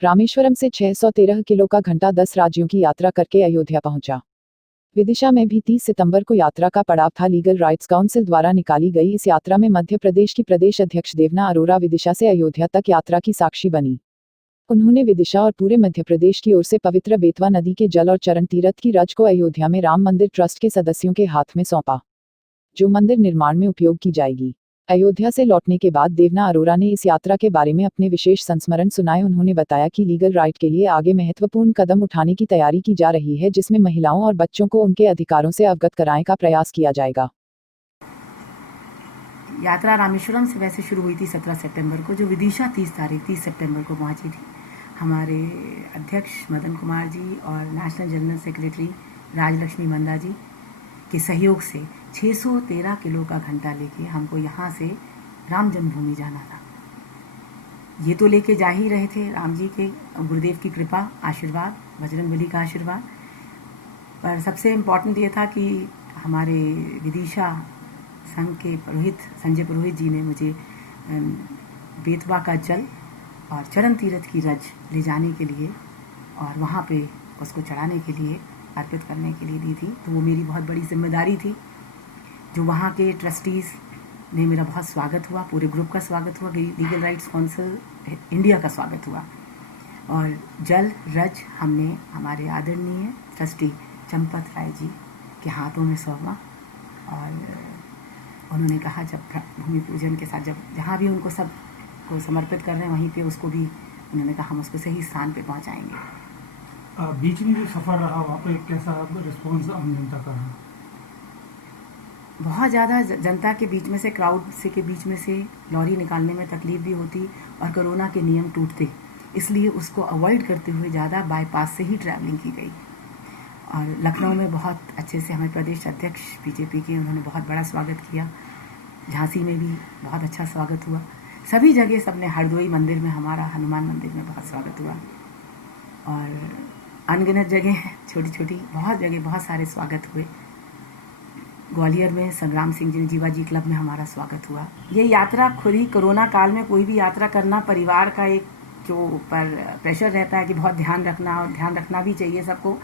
रामेश्वरम से 613 किलो का घंटा 10 राज्यों की यात्रा करके अयोध्या पहुंचा। विदिशा में भी 30 सितंबर को यात्रा का पड़ाव था। लीगल राइट्स काउंसिल द्वारा निकाली गई इस यात्रा में मध्य प्रदेश की प्रदेश अध्यक्ष देवना अरोरा विदिशा से अयोध्या तक यात्रा की साक्षी बनी। उन्होंने विदिशा और पूरे मध्य प्रदेश की ओर से पवित्र बेतवा नदी के जल और चरण तीर्थ की रज को अयोध्या में राम मंदिर ट्रस्ट के सदस्यों के हाथ में सौंपा, जो मंदिर निर्माण में उपयोग की जाएगी। अयोध्या से लौटने के बाद देवना अरोरा ने इस यात्रा के बारे में अपने विशेष संस्मरण सुनाए। उन्होंने बताया कि लीगल राइट के लिए आगे महत्वपूर्ण कदम उठाने की तैयारी की जा रही है, जिसमें महिलाओं और बच्चों को उनके अधिकारों से अवगत कराने का प्रयास किया जाएगा। यात्रा रामेश्वरम से वैसे शुरू हुई थी 17 सितंबर को, जो विदिशा 30 सितंबर को पहुंची थी। हमारे अध्यक्ष मदन कुमार जी और नेशनल जनरल सेक्रेटरी राजलक्ष्मी मंदा जी के सहयोग से 613 किलो का घंटा लेके हमको यहाँ से राम जन्मभूमि जाना था। ये तो लेके जा ही रहे थे, राम जी के गुरुदेव की कृपा, आशीर्वाद, बजरंगबली का आशीर्वाद। पर सबसे इम्पोर्टेंट ये था कि हमारे विदिशा संघ के पुरोहित संजय पुरोहित जी ने मुझे बेतवा का जल और चरण तीर्थ की रज ले जाने के लिए और वहाँ पे उसको चढ़ाने के लिए, अर्पित करने के लिए दी थी। तो वो मेरी बहुत बड़ी जिम्मेदारी थी। जो वहाँ के ट्रस्टीज़ ने मेरा बहुत स्वागत हुआ, पूरे ग्रुप का स्वागत हुआ, लीगल राइट्स काउंसिल इंडिया का स्वागत हुआ। और जल रज हमने हमारे आदरणीय ट्रस्टी चंपत राय जी के हाथों में सौंपा और उन्होंने कहा जब भूमि पूजन के साथ जब जहाँ भी उनको सब को समर्पित कर रहे हैं, वहीं पे उसको भी उन्होंने कहा हम उसको सही स्थान पे पहुँचाएंगे। बीच में जो सफ़र रहा वहाँ पे कैसा रिस्पॉन्स आम जनता का रहा? बहुत ज़्यादा जनता के बीच में से, क्राउड से के बीच में से लॉरी निकालने में तकलीफ भी होती और कोरोना के नियम टूटते, इसलिए उसको अवॉइड करते हुए ज़्यादा बाईपास से ही ट्रैवलिंग की गई। और लखनऊ में बहुत अच्छे से हमारे प्रदेश अध्यक्ष बीजेपी के, उन्होंने बहुत बड़ा स्वागत किया। झांसी में भी बहुत अच्छा स्वागत हुआ। सभी जगह सबने, हरदोई मंदिर में, हमारा हनुमान मंदिर में बहुत स्वागत हुआ और अनगिनत जगह छोटी छोटी बहुत जगह बहुत सारे स्वागत हुए। ग्वालियर में संग्राम सिंह जी जीवाजी क्लब में हमारा स्वागत हुआ। ये यात्रा खुद ही, कोरोना काल में कोई भी यात्रा करना परिवार का एक जो पर प्रेशर रहता है कि बहुत ध्यान रखना, और ध्यान रखना भी चाहिए सबको।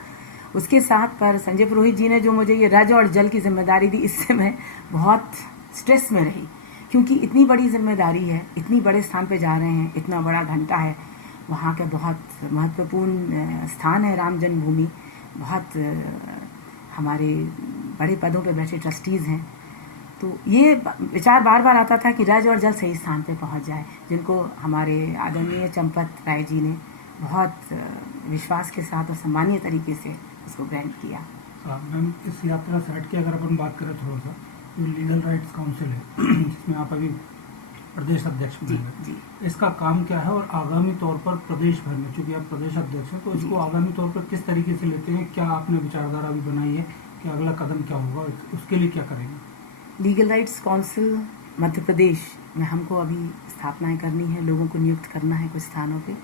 उसके साथ पर संजय पुरोहित जी ने जो मुझे ये रज और जल की जिम्मेदारी दी, इससे मैं बहुत स्ट्रेस में रही, क्योंकि इतनी बड़ी जिम्मेदारी है, इतनी बड़े स्थान पे जा रहे हैं, इतना बड़ा घंटा है, वहाँ का बहुत महत्वपूर्ण स्थान है राम जन्मभूमि। बहुत हमारे बड़े पदों पे बैठे ट्रस्टीज़ हैं, तो ये विचार बार बार आता था कि रज और जल सही स्थान पे पहुँच जाए, जिनको हमारे आदरणीय चंपत राय जी ने बहुत विश्वास के साथ और सम्मानीय तरीके से उसको ग्रहण किया। मैम, इस यात्रा से हट के अगर अपन बात करें थोड़ा सा, जो लीगल राइट्स काउंसिल है जिसमें आप अभी प्रदेश अध्यक्ष में हैं, इसका काम क्या है और आगामी तौर पर प्रदेश भर में, चूँकि आप प्रदेश अध्यक्ष हैं, तो इसको आगामी तौर पर किस तरीके से लेते हैं? क्या आपने विचारधारा भी बनाई है कि अगला कदम क्या होगा, उसके लिए क्या करेंगे? Legal rights council Madhya Pradesh में हमको अभी स्थापनाएं करनी है, लोगों को नियुक्त करना है कुछ स्थानों पे,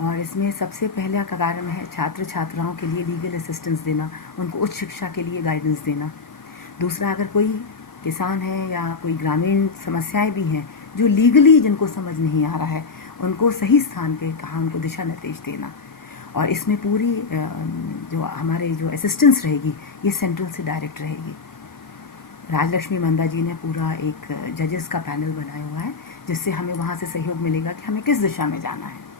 और इसमें सबसे पहला कारण है छात्र छात्राओं के लिए लीगल असिस्टेंस देना, उनको उच्च शिक्षा के लिए गाइडेंस देना। दूसरा, अगर कोई किसान है या कोई ग्रामीण समस्याएं भी हैं जो लीगली जिनको समझ नहीं आ रहा है, उनको सही स्थान पे कहाँ उनको दिशा निर्देश देना। और इसमें पूरी जो हमारे जो असिस्टेंस रहेगी, ये सेंट्रल से डायरेक्ट रहेगी। राजलक्ष्मी मंदा जी ने पूरा एक जजेस का पैनल बनाया हुआ है, जिससे हमें वहाँ से सहयोग मिलेगा कि हमें किस दिशा में जाना है।